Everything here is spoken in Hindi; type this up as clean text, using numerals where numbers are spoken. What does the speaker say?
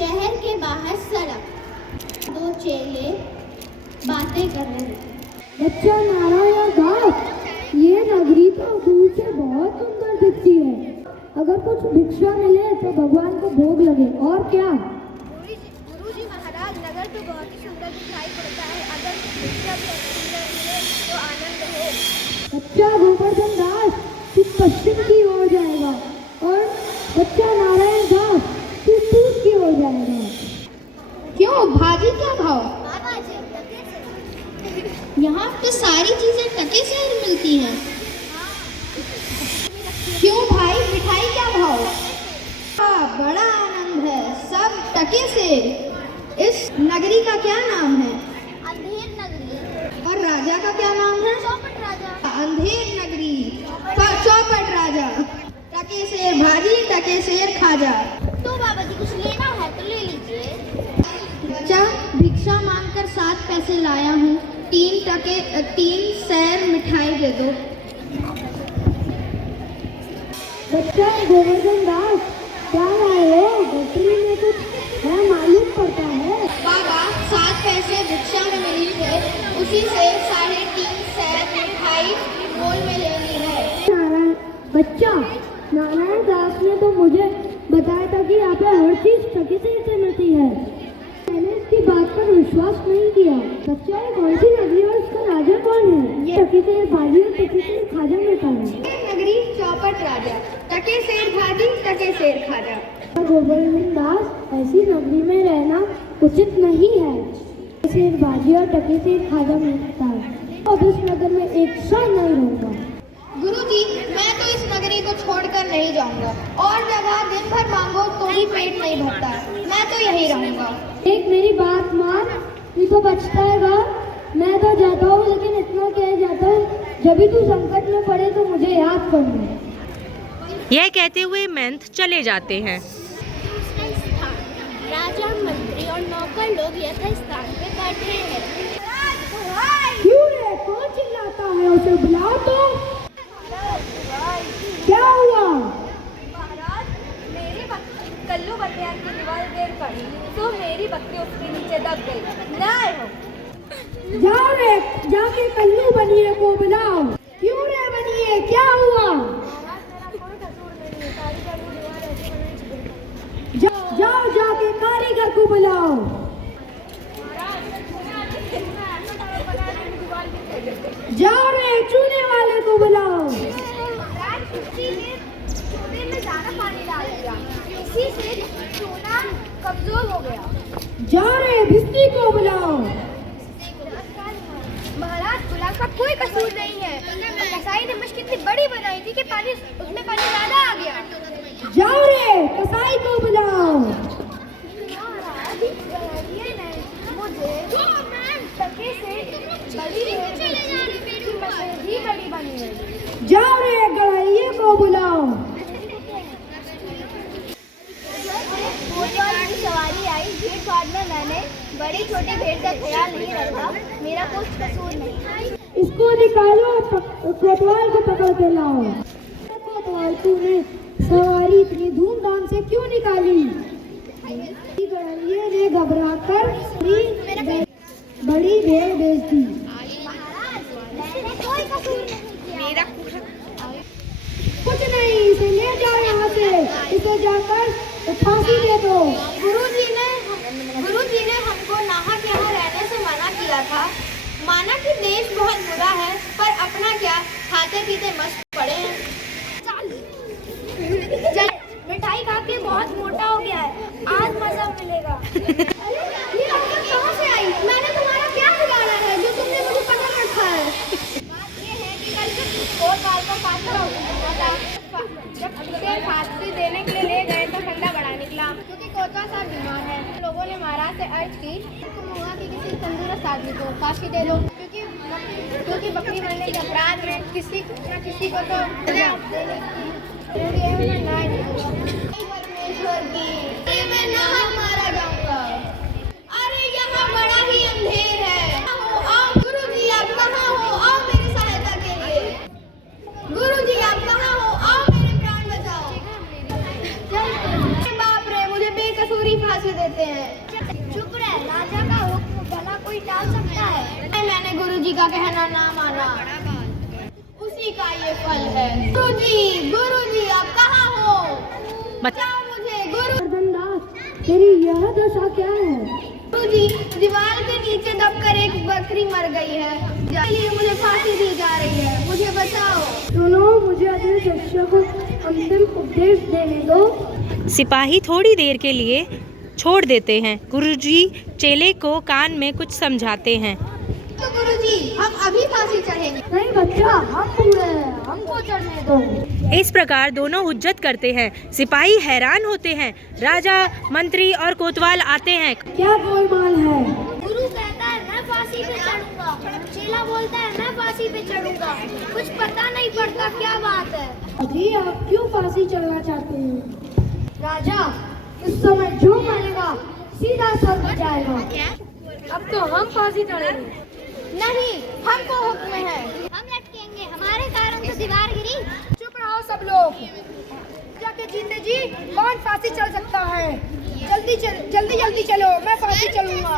शहर के बाहर सड़क, दो चेले बातें कर रहे थे। बच्चा नारायण दास, ये नगरी तो दूर से बहुत सुंदर दिखती है। अगर कुछ भिक्षा मिले तो भगवान को भोग लगे, और क्या? गुरुजी महाराज, नगर तो बहुत ही सुंदर दिखाई पड़ता है। अगर भिक्षा भी सुंदर मिले तो आनंद हो। बच्चा गोवर्धन दास, तू पश्चिम की ओर जाएगा, और बच्चा नारायण दास, तू पूर्व की ओर जाएगा। क्यों, भाजी क्या भाव? यहाँ तो सारी चीजें टके से मिलती हैं। क्यों भाई, मिठाई क्या भाव? बड़ा आनंद है, सब टके से। इस नगरी का क्या नाम है? अंधेर नगरी। और राजा का क्या नाम है? चौपट राजा। अंधेर नगरी, चौपट राजा। टके सेर भाजी, टके सेर खाजा। तो बाबा जी, कुछ लेना है तो ले लीजिए। बच्चा, भिक्षा मांगकर 7 पैसे लाया हूँ, 3 सैर मिठाई दे दो। बच्चा गोवर्धन दास, क्या लाए हो? बकरी में कुछ है मालूम पड़ता है। बाबा, 7 पैसे भिक्षा में मिली थे, उसी से 3.5 सैर मिठाई मोल में लेनी है। बच्चा, नारायण दास ने तो मुझे बताया था कि यहाँ पे हर चीज टके से मिलती है। मैंने इसकी बात पर विश्वास नहीं किया। बच्चा, ये कौन सी नगरी और इसका राजा कौन है? ये टके से भाजी और टके से खाजा मिलता है। नगरी चौपट राजा, टके सेर भाजी, टके सेर खाजा। गोवर्धन दास, ऐसी नगरी में रहना उचित नहीं है। टके सेर भाजी और टके सेर खाजा मिलता है। अब इस नगर में एक साल नहीं रहूंगा। गुरुजी, मैं तो इस नगरी को छोड़कर नहीं जाऊंगा। और जगह दिन भर मांगो तो भी पेट नहीं भरता। मैं तो यही रहूंगा। एक मेरी बात मान, तू तो बचता है गा। मैं तो जाता हूँ, लेकिन इतना कह जाता हूँ, जब भी तू संकट में पड़े तो मुझे याद करना। यह कहते हुए मेंथ चले जाते हैं। राजा, मंत्री और नौकर लोग यथास्थान पे बैठे हैं। क्यों रे, कौन चिल्लाता है? उसे बुलाओ तो। क्या हुआ? महाराज, मेरी कल्लू बनियान की दीवार गिर पड़ी तो मेरी बत्ती उसके नीचे दब गई। न आए हो? जाओ रे, जाके कल्लू बनिए को बुलाओ। क्यों रे बनिए, क्या हुआ? जाओ जाके कारीगर को बुलाओ। जाओ रे, चूने वाले को बुलाओ। चूने में ज्यादा पानी डाल दिया, इसी से चूना कमजोर हो गया। जाओ रे, भिस्ती को बुलाओ। महाराज, गुलाब का कोई कसूर नहीं है। कसाई ने मछली इतनी बड़ी बनाई थी कि पानी उसमें पानी ज्यादा आ गया। जाओ रे, कसाई को बुलाओ। महाराज, गलहरिये ने मुझे टके से बड़ी मछली बड़ी बनी है। जाओ रे, गड़ाइये को बुलाओ। की सवारी आई, भीड़ भाड़ में मैंने बड़ी छोटी भेड़ का ख्याल नहीं रखा। मेरा कुछ कसूर नहीं। इसको निकालो, कोतवाल को पकड़ के लाओ। कोतवाल, तूने सवारी इतनी धूमधाम से क्यों निकाली? गड़ाइये ने घबराकर बड़ी भेड़ बेच दी। मैंने कोई कसूर नहीं किया। कुछ नहीं, इसे ले जाओ यहाँ से। इसे जाकर फांसी दे दो। गुरुजी ने हमको नाहक यहाँ रहने से मना किया था। माना कि देश बहुत बुरा है, पर अपना क्या, खाते पीते मस्त पड़े हैं। चल, मिठाई खा के बहुत मोटा हो गया है, आज मजा मिलेगा। ये औरत कहाँ से आई? मैंने तुम्हारा क्या बिगाड़ा है जो तुमने मुझे पकड़ रखा है? बात ये है कि कल जब 2 साल का पात्र हो गया था, जब उसे फांसी देने के लिए ले गए तो ठंडा बड़ा निकला, क्योंकि कोतवाल साहब बीमार है। लोगों ने महाराज से अर्ज की तुम हुआ कि किसी तंदुरुस्त आदमी को फांसी दे दो, क्योंकि बकरी मरने के अपराध में किसी न किसी को तो परमेश्वर की मैं ना मारा जाऊंगा। अरे यहाँ बड़ा ही अंधेर है। आओ गुरुजी, आप कहाँ हो? आओ मेरी सहायता के लिए। गुरुजी, आप कहाँ हो? आओ मेरे प्राण बचाओ। बाप रे, मुझे बेकसूरी फांसी फांसी देते हैं। चुप रहे, राजा का हुक्म भला कोई टाल सकता है? मैंने गुरुजी का कहना ना माना, उसी का ये फल है। गुरुजी आप कहाँ हो? बचाओ मुझे गोवर्धन दास, तेरी यह दशा क्या है? गुरुजी, दीवार के नीचे दबकर एक बकरी मर गई है, इसलिए मुझे फांसी दी जा रही है, मुझे बचाओ। सुनो, मुझे अपने शिष्य को अंतिम उपदेश देने दो। सिपाही थोड़ी देर के लिए छोड़ देते हैं। गुरुजी चेले को कान में कुछ समझाते हैं। तो गुरुजी, हम अभी फांसी चढ़ेंगे। नहीं बच्चा, हम बूढ़े हैं, हमको चढ़ने दो। इस प्रकार दोनों हुज्जत करते हैं। सिपाही हैरान होते हैं। राजा, मंत्री और कोतवाल आते हैं। क्या गोलमाल है? गुरु कहता है मैं फांसी पे चढ़ूंगा, चेला बोलता है मैं फांसी पे चढ़ूंगा। कुछ पता नहीं पड़ता क्या बात है। अभी आप क्यों फांसी चढ़ना चाहते हैं? राजा, इस समय जो मारेगा सीधा सर बजाएगा। अब तो हम फांसी चढ़ेंगे। नहीं, हमको हुक्म है। हम लटकेंगे, हमारे कारण तो दीवार गिरी। चुप रहो सब लोग। जाके जीते जी कौन फांसी चढ़ सकता है? जल्दी जल्दी चलो, मैं फांसी चढ़ूंगा।